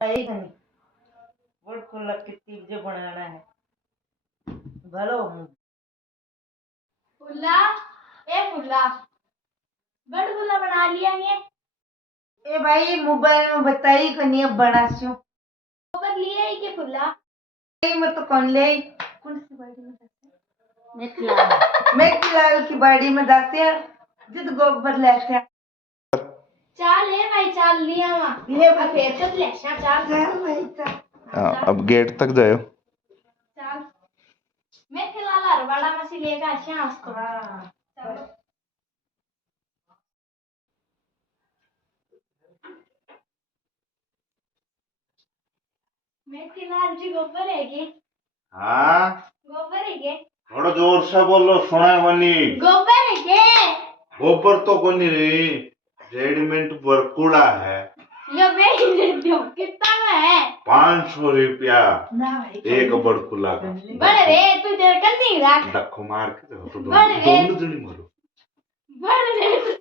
सही नहीं बड़ खुला कितनी जो बनाना है भलो हूँ फुल्ला ए फुल्ला बड़ फुल्ला बना लिया ये ए भाई मोबाइल में बताई कनी अब बना सो गोबर लिए ही के फुल्ला मैं तो कौन ले कौन सी बाड़ी में जाते मैं खिलाल की बाड़ी में दाते जिद गोबर लेते चाल है भाई चाल लिया वहां ले अब फिर तो ले चाल चल भाई चल अब गेट तक जाओ। चाल मैं खिलाला रवाड़ा में से लेकर आशा उसको हाँ चलो मैं खिलाल जी गोबर है के हाँ गोबर है के थोड़ा जोर से बोलो, सुना बनी। गोबर है के गोबर तो कोनी रही, रेडीमेड बरकुड़ा है। यो मैं ही देती हूँ कितना में है 500 रुपया ना भाई एक बरकुला का। बड़े रे तू तेरे कल नहीं रख धक्को मार के तो बड़े रे दोनों जनी मारो। बड़े रे